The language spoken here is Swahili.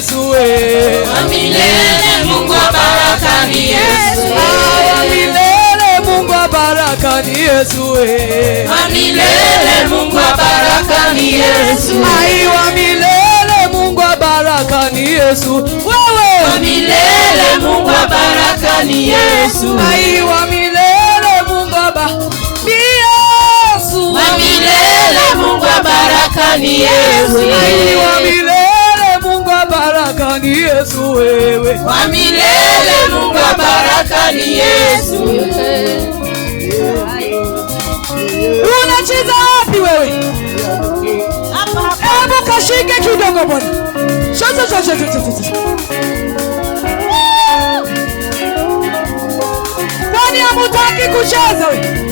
Yesu. Wa milele Mungu wa baraka ni Yesu. Wa milele Mungu wa baraka ni Yesu. Wa milele Mungu wa baraka ni Yesu. Wa milele Mungu wa baraka ni Yesu. Wewe wa milele Mungu wa baraka ni Yesu. Wa milele Mungu wa baraka ni Yesu. Wa milele Mungu wa baraka ni Yesu. Wa milele Mungu wa baraka ni Yesu. Wewe wa milele Mungu wa baraka ni Yesu. Unacheza wapi wewe? Hebu kashike kidogo bwana. Sasa. Kwani hamutaki kucheza wewe?